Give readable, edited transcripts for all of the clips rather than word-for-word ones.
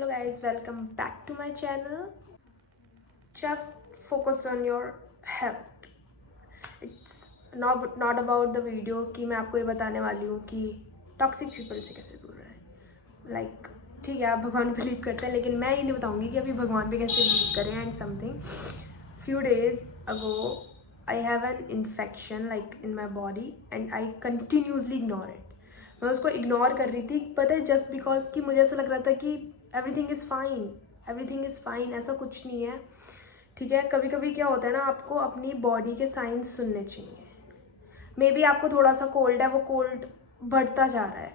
Hello guys, welcome back to my channel. Just focus on your health. It's not about the video कि मैं आपको ये बताने वाली हूँ कि टॉक्सिक पीपल से कैसे दूर रहे. लाइक ठीक है, आप भगवान पे बिलीव करते हैं, लेकिन मैं ये नहीं बताऊँगी कि अभी भगवान पे कैसे बिलीव करें. And something few days ago I have an infection like in my body and I continuously ignore it. मैं उसको इग्नोर कर रही थी, पता है, जस्ट बिकॉज कि मुझे ऐसा लग रहा था कि everything is fine, everything is fine. ऐसा कुछ नहीं है, ठीक है. कभी कभी क्या होता है ना, आपको अपनी बॉडी के साइंस सुनने चाहिए. मे बी आपको थोड़ा सा कोल्ड है, वो कोल्ड बढ़ता जा रहा है,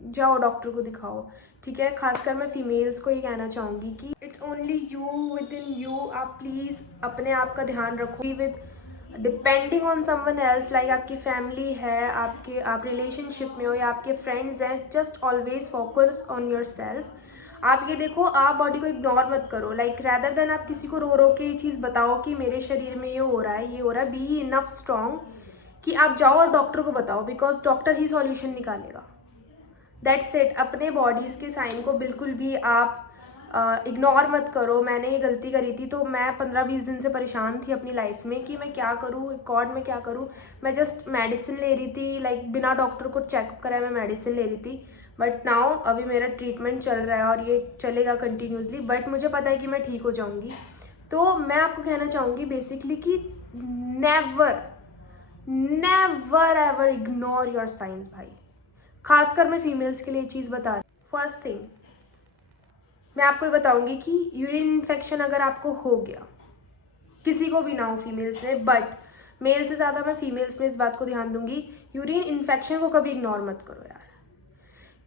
जाओ डॉक्टर को दिखाओ, ठीक है. खासकर मैं फीमेल्स को ये कहना चाहूँगी कि it's only you, with in you. आप प्लीज़ अपने आप का ध्यान रखो. With depending on someone else, like आपकी फैमिली है, आप रिलेशनशिप में हो या आपके फ्रेंड्स हैं, just always focus on your self. आप ये देखो, आप बॉडी को इग्नोर मत करो. लाइक रैदर देन आप किसी को रो रो के ये चीज़ बताओ कि मेरे शरीर में ये हो रहा है, ये हो रहा है, बी इनफ स्ट्रॉन्ग कि आप जाओ और डॉक्टर को बताओ, बिकॉज डॉक्टर ही सॉल्यूशन निकालेगा. That's it. अपने बॉडीज़ के साइन को बिल्कुल भी आप इग्नोर मत करो. मैंने ये गलती करी थी, तो मैं 15-20 दिन से परेशान थी अपनी लाइफ में कि मैं क्या करूँ, गॉड मैं क्या करूँ. मैं जस्ट मेडिसिन ले रही थी, लाइक बिना डॉक्टर को चेकअप कराए मैं मेडिसिन ले रही थी. बट नाउ अभी मेरा ट्रीटमेंट चल रहा है और ये चलेगा कंटिन्यूसली. बट मुझे पता है कि मैं ठीक हो जाऊँगी. तो मैं आपको कहना चाहूँगी बेसिकली कि never never ever ignore your science भाई. खासकर मैं फीमेल्स के लिए चीज़ बता रही हूँ. फर्स्ट थिंग मैं आपको ये बताऊंगी कि यूरिन इन्फेक्शन अगर आपको हो गया, किसी को भी ना हो फीमेल्स में, बट मेल से ज़्यादा मैं फीमेल्स में इस बात को ध्यान दूंगी, यूरिन इन्फेक्शन को कभी इग्नोर मत करो यार.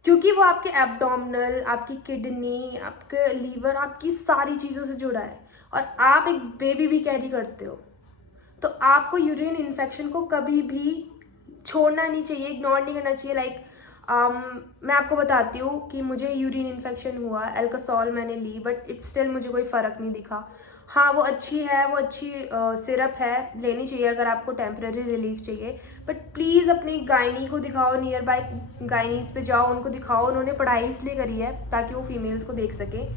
क्योंकि वो आपके एब्डोमिनल, आपकी किडनी, आपके लीवर, आपकी सारी चीज़ों से जुड़ा है. और आप एक बेबी भी कैरी करते हो, तो आपको यूरिन इन्फेक्शन को कभी भी छोड़ना नहीं चाहिए, इग्नोर नहीं करना चाहिए. लाइक मैं आपको बताती हूँ कि मुझे यूरिन इन्फेक्शन हुआ, एल्कोसॉल मैंने ली, बट इट स्टिल मुझे कोई फ़र्क नहीं दिखा. हाँ, वो अच्छी है, वो अच्छी सिरप है, लेनी चाहिए अगर आपको टेम्परेरी रिलीफ चाहिए. बट प्लीज़ अपनी गायनी को दिखाओ, नियर बाय गायनीज पे जाओ, उनको दिखाओ. उन्होंने पढ़ाई इसलिए करी है ताकि वो फीमेल्स को देख सकें,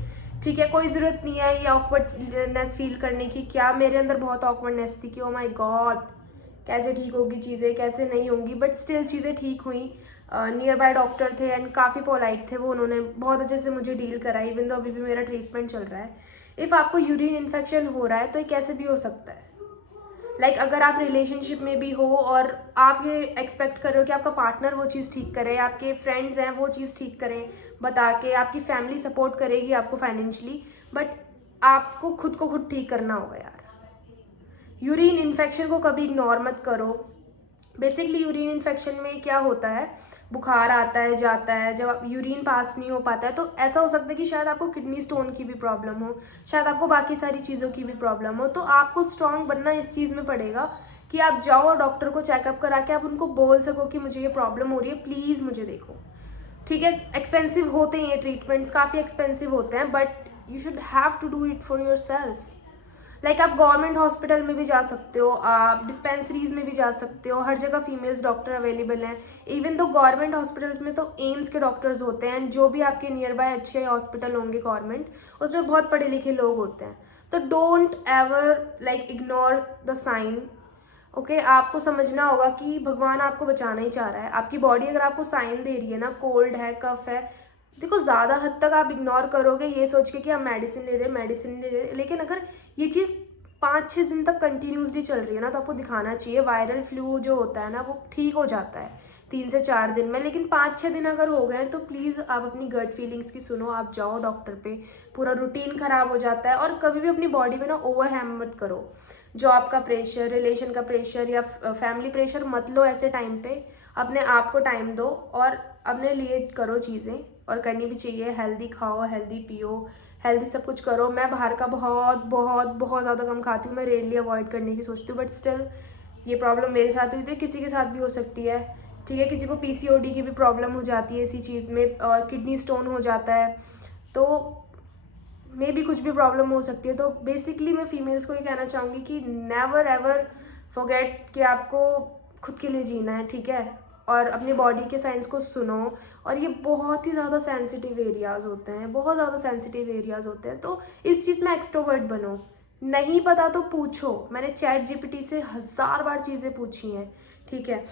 ठीक है. कोई ज़रूरत नहीं है ये ऑकवर्डनेस फील करने की. क्या मेरे अंदर बहुत ऑकवर्डनेस थी कि ओ माय गॉड कैसे ठीक होगी चीज़ें, कैसे नहीं होंगी. बट स्टिल चीज़ें ठीक हुई. नियर बाय डॉक्टर थे एंड काफ़ी पोलाइट थे वो, उन्होंने बहुत अच्छे से मुझे डील करा. इवन तो अभी भी मेरा ट्रीटमेंट चल रहा है. इफ़ आपको यूरिन इन्फेक्शन हो रहा है तो ये कैसे भी हो सकता है. लाइक अगर आप रिलेशनशिप में भी हो और आप ये एक्सपेक्ट कर रहे हो कि आपका पार्टनर वो चीज़ ठीक करे, आपके फ्रेंड्स हैं वो चीज़ ठीक करें बता के, आपकी फैमिली सपोर्ट करेगी आपको फाइनेंशियली, बट आपको खुद को खुद ठीक करना होगा यार. यूरिन इन्फेक्शन को कभी इग्नोर मत करो. बेसिकली यूरिन इन्फेक्शन में क्या होता है, बुखार आता है, जाता है. जब आप यूरिन पास नहीं हो पाता है तो ऐसा हो सकता है कि शायद आपको किडनी स्टोन की भी प्रॉब्लम हो, शायद आपको बाकी सारी चीज़ों की भी प्रॉब्लम हो. तो आपको स्ट्रांग बनना इस चीज़ में पड़ेगा कि आप जाओ और डॉक्टर को चेकअप करा के आप उनको बोल सको कि मुझे ये प्रॉब्लम हो रही है, प्लीज़ मुझे देखो, ठीक है. एक्सपेंसिव होते हैं ये ट्रीटमेंट्स, काफ़ी एक्सपेंसिव होते हैं, but you should have to do it for yourself. Like आप गवर्नमेंट हॉस्पिटल में भी जा सकते हो, आप डिस्पेंसरीज में भी जा सकते हो, हर जगह फीमेल्स डॉक्टर अवेलेबल हैं. इवन तो गवर्नमेंट हॉस्पिटल्स में तो एम्स के डॉक्टर्स होते हैं, जो भी आपके नियर बाय अच्छे हॉस्पिटल होंगे गवर्नमेंट, उसमें बहुत पढ़े लिखे लोग होते हैं. तो don't ever like ignore the sign. Okay, आपको समझना होगा कि भगवान आपको बचाना ही चाह रहा है. आपकी बॉडी अगर आपको साइन दे रही है ना, कोल्ड है, कफ है, देखो ज़्यादा हद तक आप इग्नोर करोगे ये सोच के कि आप मेडिसिन ले रहे, लेकिन अगर ये चीज़ 5-6 दिन तक कंटिन्यूसली चल रही है ना, तो आपको दिखाना चाहिए. वायरल फ्लू जो होता है ना, वो ठीक हो जाता है 3 से 4 दिन में, लेकिन 5-6 दिन अगर हो गए तो प्लीज़ आप अपनी गट फीलिंग्स की सुनो, आप जाओ डॉक्टर पे. पूरा रूटीन ख़राब हो जाता है. और कभी भी अपनी बॉडी पे ना ओवर हैम मत करो. जॉब का प्रेशर, रिलेशन का प्रेशर या फैमिली प्रेशर मत लो ऐसे टाइम पे. अपने आप को टाइम दो और अपने लिए करो चीज़ें, और करनी भी चाहिए. हेल्दी खाओ, हेल्दी पियो, हेल्दी सब कुछ करो. मैं बाहर का बहुत बहुत बहुत ज़्यादा कम खाती हूँ, मैं रेयरली अवॉइड करने की सोचती हूँ. बट स्टिल ये प्रॉब्लम मेरे साथ हुई तो किसी के साथ भी हो सकती है, ठीक है. किसी को पीसीओडी की भी प्रॉब्लम हो जाती है इसी चीज़ में, और किडनी स्टोन हो जाता है, तो मे भी कुछ भी प्रॉब्लम हो सकती है. तो बेसिकली मैं फीमेल्स को ये कहना चाहूँगी कि नेवर एवर फॉरगेट कि आपको खुद के लिए जीना है, ठीक है. और अपनी बॉडी के साइंस को सुनो। और ये बहुत ही ज़्यादा सेंसिटिव एरियाज़ होते हैं, बहुत ज़्यादा सेंसिटिव एरियाज़ होते हैं, तो इस चीज़ में एक्सट्रोवर्ट बनो। नहीं पता तो पूछो। मैंने चैट जीपीटी से 1000 बार चीज़ें पूछी हैं, ठीक है।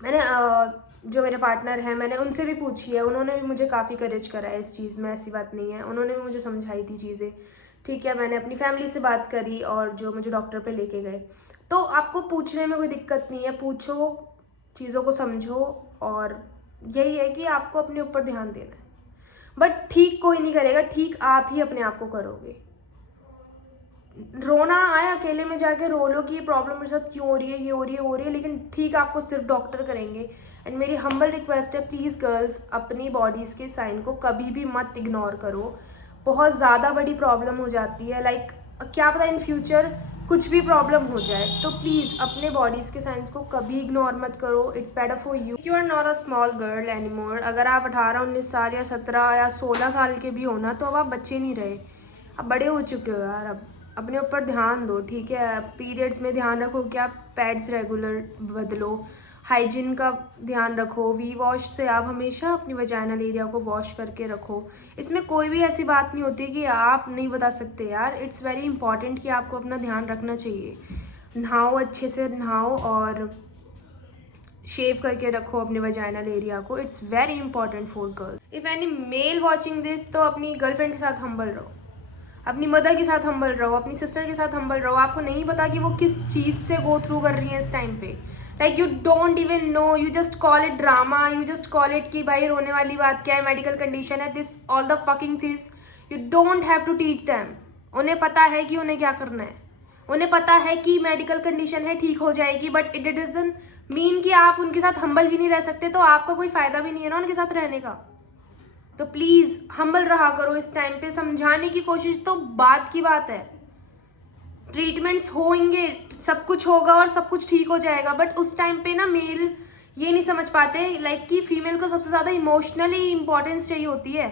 मैंने जो मेरे पार्टनर हैं मैंने उनसे भी पूछी है, उन्होंने भी मुझे काफ़ी करेज करा है इस चीज़ में, ऐसी बात नहीं है, उन्होंने भी मुझे समझाई थी चीज़ें, ठीक है। मैंने अपनी फैमिली से बात करी और जो मुझे डॉक्टर पे लेके गए। तो आपको पूछने में कोई दिक्कत नहीं है, पूछो, चीज़ों को समझो। और यही है कि आपको अपने ऊपर ध्यान देना है। बट ठीक कोई नहीं करेगा, ठीक आप ही अपने आप को करोगे। रोना आए अकेले में जाके रो लो कि ये प्रॉब्लम मेरे साथ क्यों हो रही है, ये हो रही है, हो रही है, लेकिन ठीक आपको सिर्फ डॉक्टर करेंगे। एंड मेरी हम्बल रिक्वेस्ट है, प्लीज़ गर्ल्स अपनी बॉडीज़ के साइन को कभी भी मत इग्नोर करो। बहुत ज़्यादा बड़ी प्रॉब्लम हो जाती है, लाइक क्या पता इन फ्यूचर कुछ भी प्रॉब्लम हो जाए, तो प्लीज़ अपने बॉडीज़ के साइंस को कभी इग्नोर मत करो। It's better for you are not a small girl any more. अगर आप 18, 19 साल या 17 या 16 साल के भी हो ना, तो अब आप बच्चे नहीं रहे, अब बड़े हो चुके हो यार। अब अपने ऊपर ध्यान दो, ठीक है। पीरियड्स में ध्यान रखो कि आप पैड्स रेगुलर बदलो, हाइजीन का ध्यान रखो, वी वॉश से आप हमेशा अपनी वजाइनल एरिया को वॉश करके रखो। इसमें कोई भी ऐसी बात नहीं होती कि आप नहीं बता सकते यार। इट्स वेरी इंपॉर्टेंट कि आपको अपना ध्यान रखना चाहिए। नहाओ, अच्छे से नहाओ और शेव करके रखो अपने वजाइनल एरिया को। It's very important for girls. If any mail watching this, तो अपनी गर्लफ्रेंड के साथ हम्बल रहो, अपनी मदर के साथ हम्बल रहो, अपनी सिस्टर के साथ हम्बल रहो। आपको नहीं पता कि वो किस चीज़ से गो थ्रू कर रही है इस टाइम पे। Like you don't even know, you just call it drama, you just call it कि भाई रोने वाली बात क्या है, मेडिकल कंडीशन है, this all the fucking things you don't have to teach them. उन्हें पता है कि उन्हें क्या करना है, उन्हें पता है कि मेडिकल कंडीशन है, ठीक हो जाएगी, बट इट डजंट मीन कि आप उनके साथ हम्बल भी नहीं रह सकते, तो आपका कोई फ़ायदा भी नहीं है ना उनके साथ रहने का। तो प्लीज़ हम्बल रहा करो इस टाइम पे। समझाने की कोशिश तो बात की बात है, ट्रीटमेंट्स होंगे, सब कुछ होगा और सब कुछ ठीक हो जाएगा, बट उस टाइम पे ना मेल ये नहीं समझ पाते लाइक कि फीमेल को सबसे ज़्यादा इमोशनली इंपॉर्टेंस चाहिए होती है।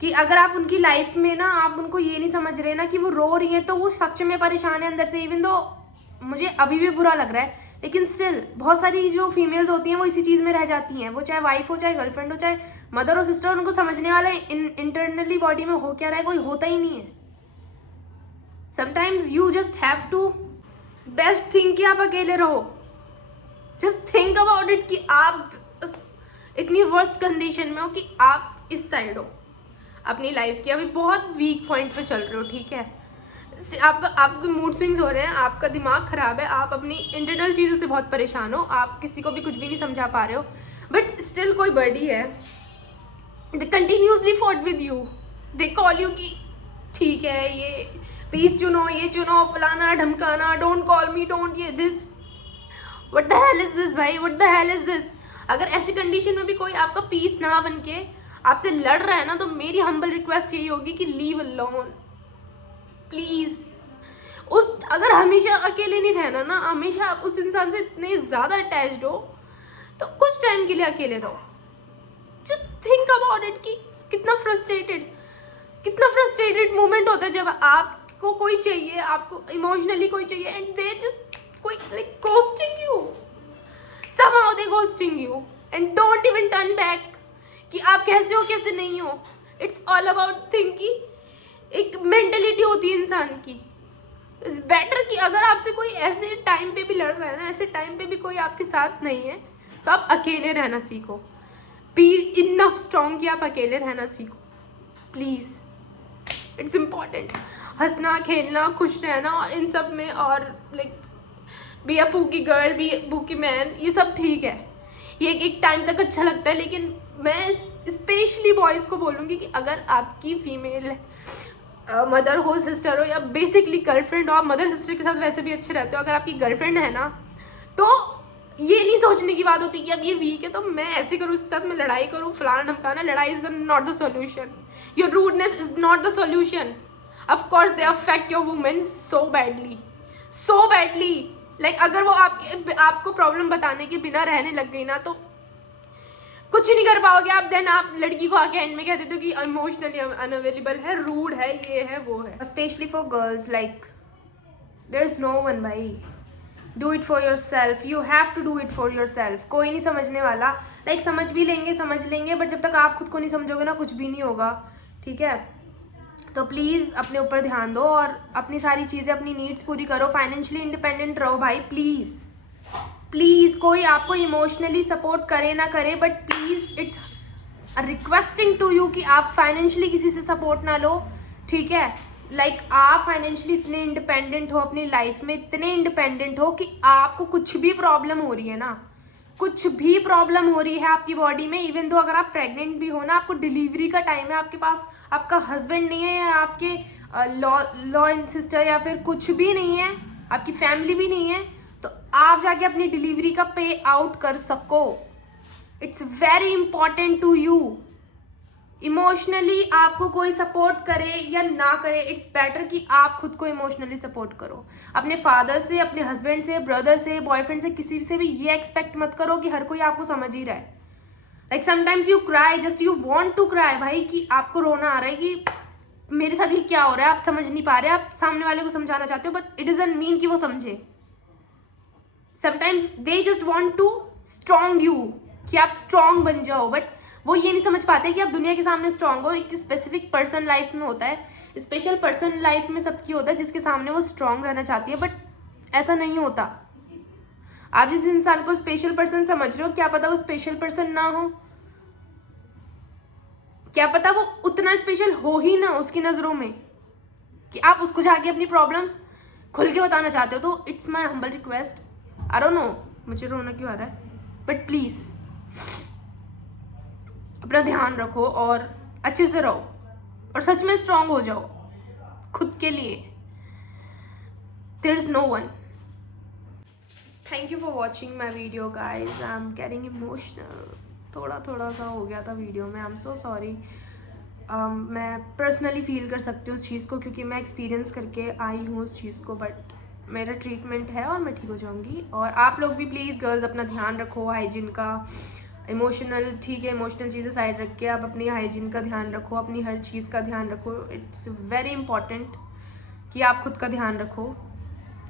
कि अगर आप उनकी लाइफ में ना, आप उनको ये नहीं समझ रहे ना कि वो रो रही हैं, तो वो सच में परेशान है अंदर से। इवन दो मुझे अभी भी बुरा लग रहा है, लेकिन स्टिल बहुत सारी जो फीमेल्स होती हैं वो इसी चीज़ में रह जाती हैं। वो चाहे वाइफ हो, चाहे गर्लफ्रेंड हो, चाहे मदर और सिस्टर, उनको समझने वाला इंटरनली बॉडी में हो क्या रहा है कोई होता ही नहीं है। Sometimes you just have to best thing कि आप अकेले रहो। जस्ट थिंक अबाउट इट कि आप इतनी वर्स्ट कंडीशन में हो कि आप इस साइड हो अपनी लाइफ की, अभी बहुत वीक पॉइंट पे चल रहे हो, ठीक है। आपके मूड स्विंग्स हो रहे हैं, आपका दिमाग खराब है, आप अपनी इंटरनल चीज़ों से बहुत परेशान हो, आप किसी को भी कुछ भी नहीं समझा पा रहे हो, बट स्टिल कोई बड़ी है, they continuously fought with you, they call you कि ठीक है ये पीस चुनो, ये चुनो, फलाना ढमकाना, डोंट कॉल मी, डोंट ये this, what the hell is this भाई, what the hell is this. अगर ऐसी कंडीशन में भी कोई आपका पीस ना बन के आपसे लड़ रहा है ना, तो मेरी हम्बल रिक्वेस्ट यही होगी कि लीव अलोन प्लीज। अगर हमेशा अकेले नहीं रहना ना, हमेशा आप उस इंसान से इतने ज्यादा अटैच्ड हो, तो कुछ टाइम के लिए अकेले रहो। जस्ट थिंक अबाउट इट कि कितना फ्रस्ट्रेटेड मोमेंट होता है जब आपको कोई चाहिए, आपको इमोशनली कोई चाहिए, एंड दे जस्ट कोई like ghosting you, somehow they ghosting you and don't even turn back कि आप कैसे हो कैसे नहीं हो। इट्स ऑल अबाउट थिंक कि एक मेंटेलिटी होती है इंसान की। इट्स बेटर कि अगर आपसे कोई ऐसे टाइम पे भी लड़ रहा है ना, ऐसे टाइम पे भी कोई आपके साथ नहीं है, तो आप अकेले रहना सीखो। बी इनफ स्ट्रॉन्ग कि आप अकेले रहना सीखो प्लीज़। इट्स इम्पॉर्टेंट हंसना खेलना खुश रहना और इन सब में, और like be a pookie girl, be pookie man, ये सब ठीक है, ये एक टाइम तक अच्छा लगता है, लेकिन मैं स्पेशली बॉयज़ को बोलूँगी कि अगर आपकी फीमेल मदर हो, सिस्टर हो, या बेसिकली गर्लफ्रेंड हो, आप मदर सिस्टर के साथ वैसे भी अच्छे रहते हो, अगर आपकी गर्लफ्रेंड है ना, तो ये नहीं सोचने की बात होती कि अब ये वीक है तो मैं ऐसे करूँ, उसके साथ मैं लड़ाई करूँ, फलाना ढमकाना। लड़ाई is not the solution, your rudeness is not the solution. Of course they affect your women so badly, like अगर वो आपको प्रॉब्लम बताने के बिना रहने लग गई ना, तो कुछ नहीं कर पाओगे आप। देन आप लड़की को आके एंड में कह देते हो कि इमोशनली अनअवेलेबल है, रूड है, ये है वो है। Specially for girls, like there is no one भाई, do it for yourself, you have to do it for yourself. कोई नहीं समझने वाला, लाइक समझ भी लेंगे, समझ लेंगे, बट जब तक आप खुद को नहीं समझोगे ना, कुछ भी नहीं होगा, ठीक है। तो प्लीज़ अपने ऊपर ध्यान दो और अपनी सारी चीज़ें, अपनी नीड्स पूरी करो, फाइनेंशियली इंडिपेंडेंट रहो भाई, प्लीज़ प्लीज़। कोई आपको इमोशनली सपोर्ट करे ना करे, but please it's requesting to you कि आप फाइनेंशियली किसी से सपोर्ट ना लो, ठीक है। लाइक आप फाइनेंशियली इतने इंडिपेंडेंट हो, अपनी लाइफ में इतने इंडिपेंडेंट हो कि आपको कुछ भी प्रॉब्लम हो रही है ना, कुछ भी प्रॉब्लम हो रही है आपकी बॉडी में, इवन तो अगर आप प्रेग्नेंट भी हो ना, आपको डिलीवरी का टाइम है, आपके पास आपका हस्बैंड नहीं है, या आपके लॉ एंड सिस्टर या फिर कुछ भी नहीं है, आपकी फैमिली भी नहीं है, तो आप जाके अपनी डिलीवरी का पे आउट कर सको। It's very important to you. Emotionally आपको कोई सपोर्ट करे या ना करे, इट्स बेटर कि आप खुद को इमोशनली सपोर्ट करो। अपने फादर से, अपने हस्बैंड से, ब्रदर से, बॉयफ्रेंड से, किसी से भी ये एक्सपेक्ट मत करो कि हर कोई आपको समझ ही रहा है। Like sometimes you cry, just you want to cry भाई, कि आपको रोना आ रहा है कि मेरे साथ ये क्या हो रहा है, आप समझ नहीं पा रहे, आप सामने वाले को समझाना चाहते हो, बट इट डजंट मीन कि वो समझे। Sometimes they just want to strong you, कि आप स्ट्रॉन्ग बन जाओ, बट वो ये नहीं समझ पाते कि आप दुनिया के सामने स्ट्रॉन्ग हो। एक स्पेसिफिक पर्सन लाइफ में होता है, स्पेशल पर्सन लाइफ में सबकी होता है जिसके सामने वो स्ट्रॉन्ग रहना चाहती है, बट ऐसा नहीं होता। आप जिस इंसान को स्पेशल पर्सन समझ रहे हो, क्या पता वो स्पेशल पर्सन ना हो, क्या पता वो उतना स्पेशल हो ही ना उसकी नज़रों में, कि आप उसको जाके अपनी प्रॉब्लम्स खुल के बताना चाहते हो। तो it's my humble request, I don't know मुझे रोना क्यों आ रहा है, बट प्लीज़ अपना ध्यान रखो और अच्छे से रहो और सच में स्ट्रांग हो जाओ खुद के लिए। There is no one. Thank you for watching my video guys. I am getting emotional, थोड़ा सा हो गया था वीडियो में, आई एम सो सॉरी। मैं पर्सनली फील कर सकती हूँ उस चीज़ को, क्योंकि मैं एक्सपीरियंस करके आई हूँ उस चीज़ को, बट मेरा ट्रीटमेंट है और मैं ठीक हो जाऊँगी। और आप लोग भी प्लीज़ गर्ल्स अपना ध्यान रखो, हाइजीन का, इमोशनल, ठीक है, इमोशनल चीज़ें साइड रख के आप अपनी हाइजीन का ध्यान रखो, अपनी हर चीज़ का ध्यान रखो। इट्स वेरी इंपॉर्टेंट कि आप खुद का ध्यान रखो,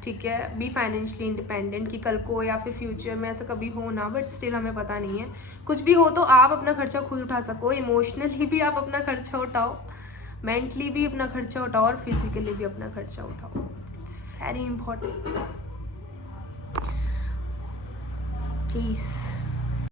ठीक है। बी फाइनेंशियली इंडिपेंडेंट, कि कल को या फिर फ्यूचर में ऐसा कभी हो ना, बट स्टिल हमें पता नहीं है, कुछ भी हो तो आप अपना खर्चा खुद उठा सको। इमोशनली भी आप अपना खर्चा उठाओ, मेंटली भी अपना खर्चा उठाओ और फिजिकली भी अपना खर्चा उठाओ। It's very important, please.